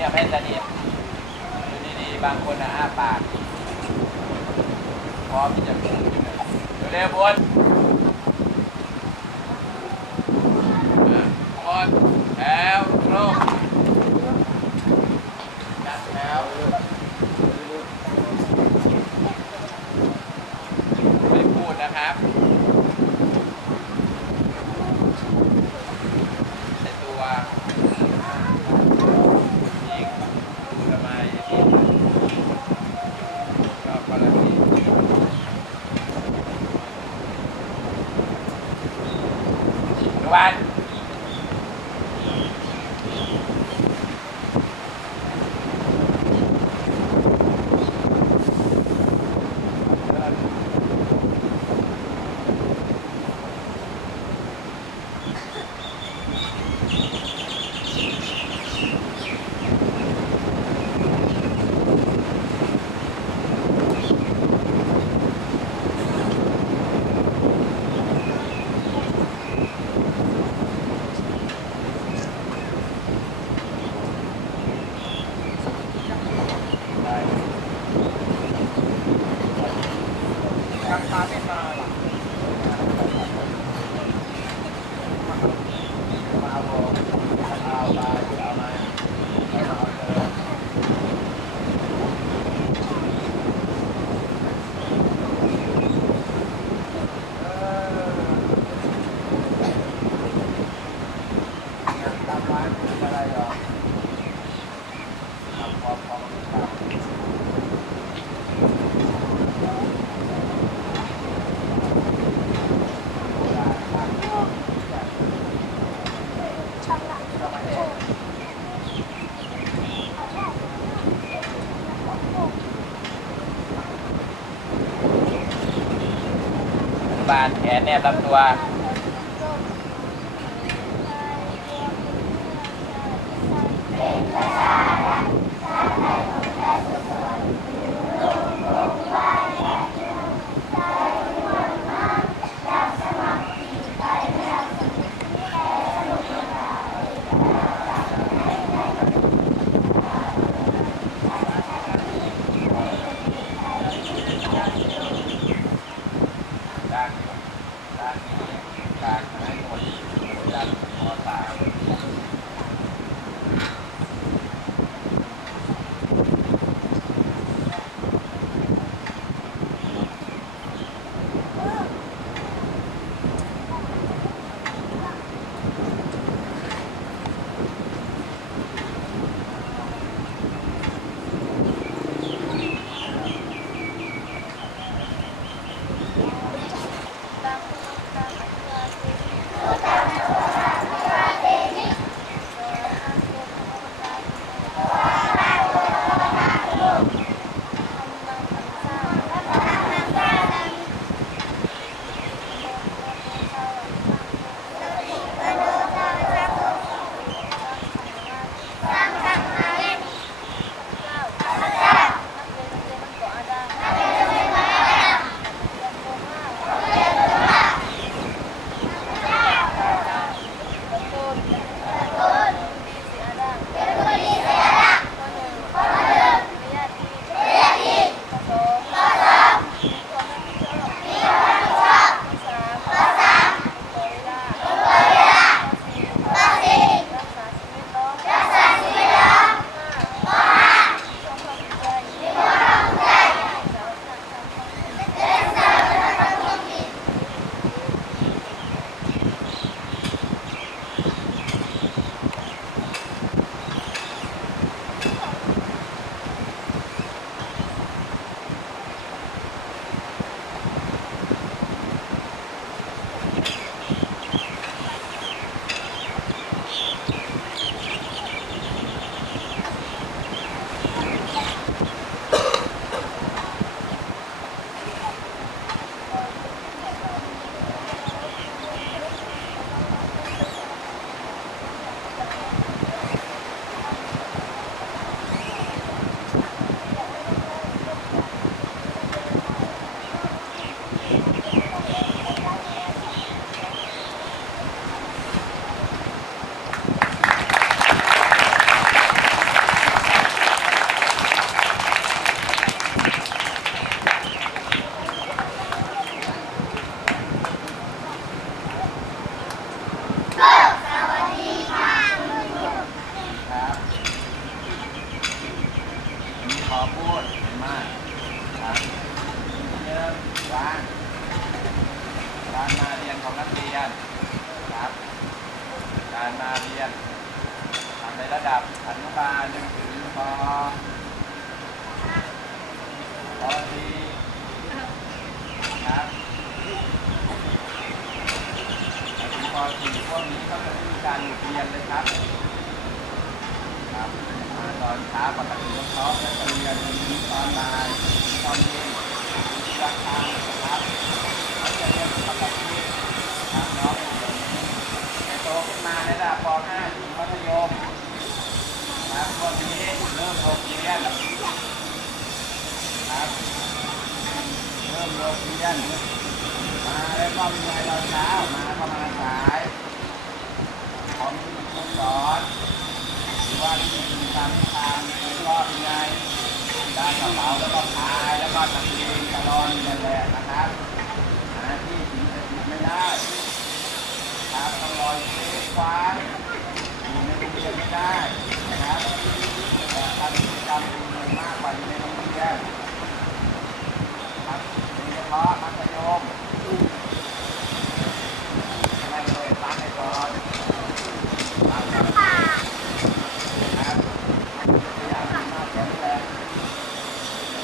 เนี่ยไม่ละเดียดอยู่ดีๆบางคนนะอ้าปากพร้อมที่จะพูดดูเลยเร็วบนบนแล้วลง แนบลำตัว 本当に。 ของนักเรียนนะครับ การมาเรียนทำในระดับอนุบาลจนถึงปปตีนะครับถึงปสี่พวกนี้ก็จะไม่มีการหยุดเรียนเลยครับครับตอนเช้าปกติต้องซ้อมและเรียนตอนบ่ายตอนเย็นมีราคานะครับเขาจะเรียนปกติทางน้องแต่โตขึ้นมาใน ระดับป .5 ถึงมัธยมครับวกนี้เริ่มโรงเรียนครับเริ่มโรงเรียนมาแล้วก็มีงานตอนเช้ามาก็มาณสายของมีครูสอนหรือว่าที่มีการทานก็เป็นไงได้กระเป๋าแล้วก็พายแล้วก็ตะเกียงตะลอนนั่นแหละนะครับหาที่ถึงจะจุดไม่ได้ ครับต้องรอยเช็คควาอยู่ในโรงเรียนไม่ได้นะครับแต่ทำกิจกรรมอื่นมากกว่าอยู่ในโรงเรียนครับโดยเฉพาะมัธยมไม่เลยตั้งให้ก่อนตั้งให้ก่อน ครับพยายามทำมากแข็งแรง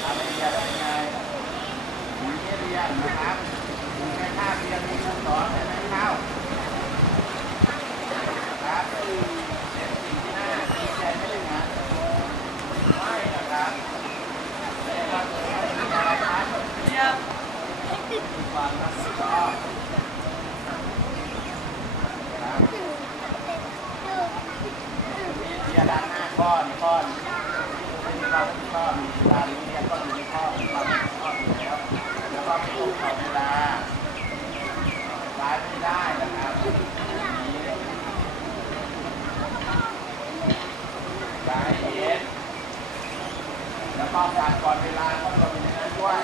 ทำให้เรียนเป็นไงมีให้เรียนนะครับมีแค่ค่าเรียนมีครูสอนใช่ไหมเข้าครับเป็นสิ่งที่น่าดีใจไม่ได้งานไม่นะครับแต่ว่าเกิดอะไรขึ้นอะไรครับเรียน มีความรับผิดชอบครับมีเทียร์ด้านหน้าก้อนก้อนไม่มีความรับผิดชอมีเดียนก็อนข้อมีความรับผิดชอแล้วแล้วก็ไม่ตรงต่อเวลาร้ายไม่ได้นะครับนี้อย่าให้เห็นแล้วก็การก่อนเวลาก็ต้องมีนนั้นด้วย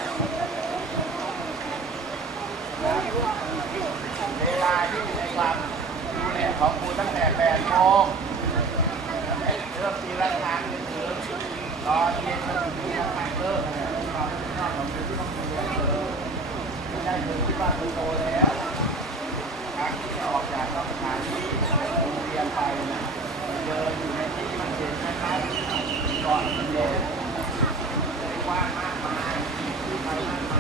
เวลาที่อยู่ในความดูแลของครูตั้งแต่8โมงเริ่มตีละครั้งจนถึงตอนเย็นก็ถึงตีละครั้งเริ่มเนี่ยมีความรับผิดชอบของเด็กที่ต้องดูแลเลยไม่ได้ถึงที่บ้านโตแล้วครั้งที่จะออกจากสถานที่ไปโรงเรียนไปเนี่ยเดินอยู่ในที่มันเด่นนะครับก่อนมันเด่นไม่ได้กว้างมากมายที่ไปมาก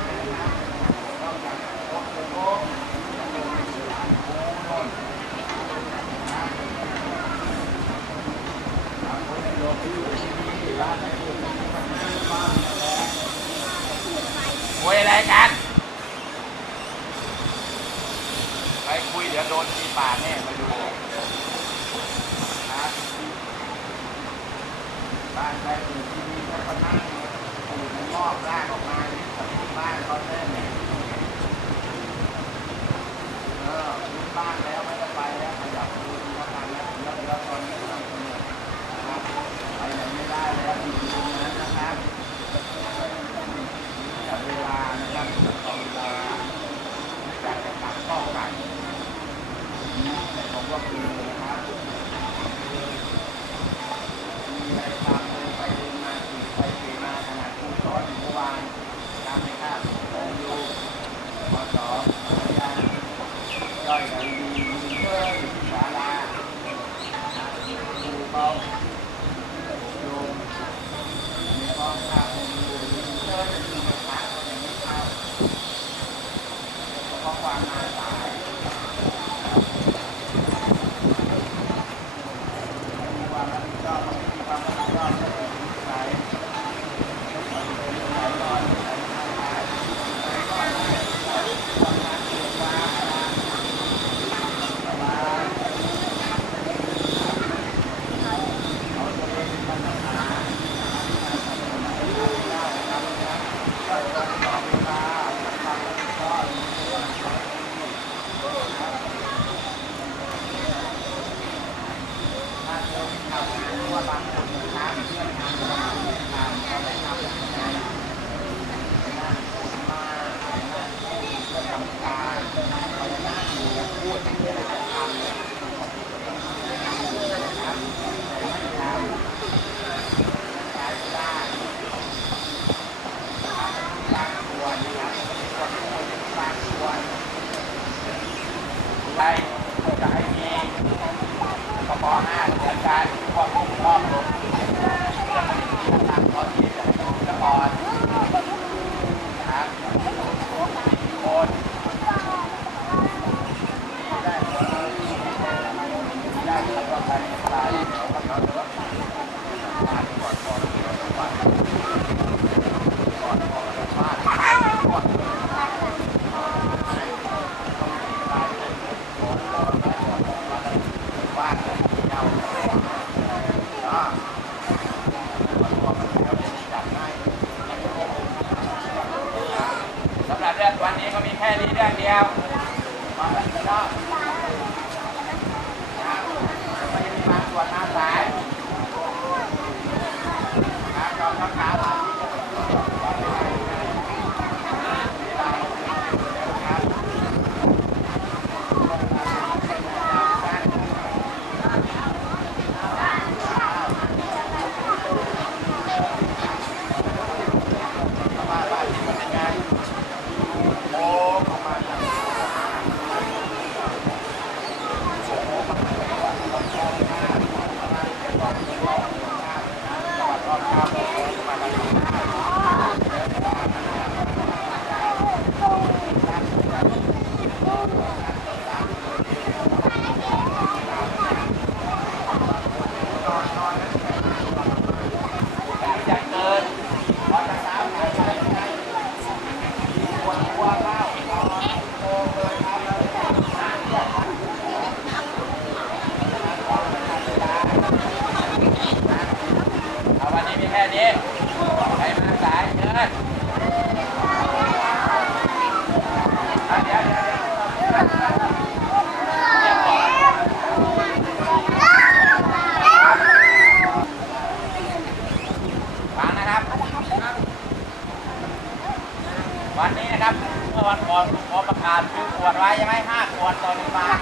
ขอขอประกาศซื้อขวดไว้ใช่ไหมห้าขวดต่อหนึ่งบาท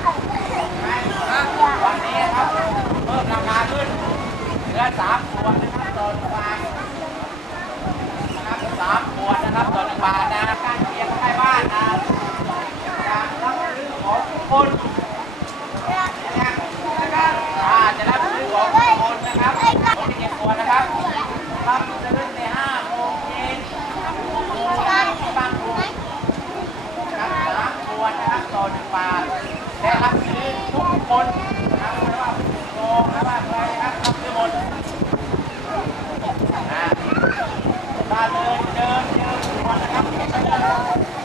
วันนี้ครับเพิ่มราคาขึ้นเหลือสามขวดนะครับต่อหนึ่งบาทนะครับสามขวดนะครับต่อหนึ่งบาทนะการเลี้ยงใกล้บ้านนะการรับซื้อของทุกคนรับจะรับซื้อของทุกคนนะครับคม่เก็บขวดนะครับรับซื้อ งนะบ้านใครนะครับทำทั้งหมดด้านเลยเดินเดินวันนะครับ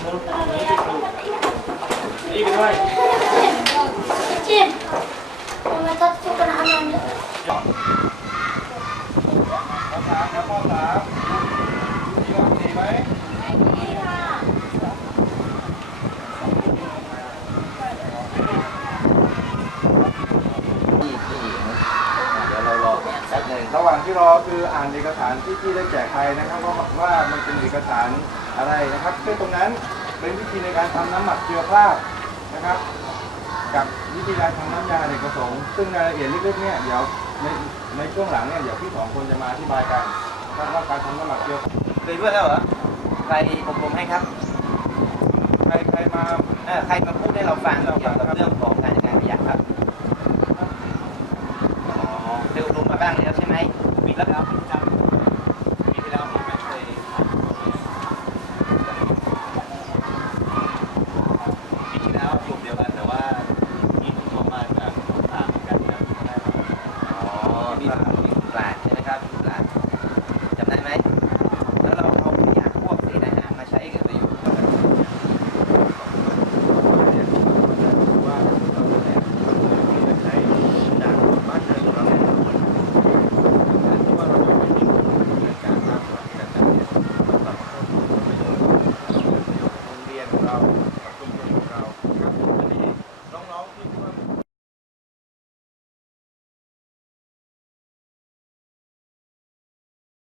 หัวลงนู้นนี่ไปดูนี่ไปด้วยข้อสามครับข้อสามมีข้อสี่ไหมเดี๋ยวเรารอแป๊บหนึ่ง ระหว่างที่รอคืออ่านเอกสารที่พี่ได้แจกไปนะครับว่าว่ามันเป็นเอกสารอะไรนะครับซึ่งตรงนั้นเป็นวิธีในการทำน้ำหมักชีวภาพนะครับ กับวิธีการทำน้ำยาอเนกประสงค์ซึ่งรายละเอียดลึกๆเนี่ยเดี๋ยวในในช่วงหลังเนี่ยเดี๋ยวพี่สองคนจะมาอธิบายกันว่าว่าการทำน้ำหมักชีวภาพเคยด้วยแล้วเหรอใครอบรมให้ครับ ใครใครมาเออใครมาพูดให้เราฟังเกี่ยวกับเรื่องของ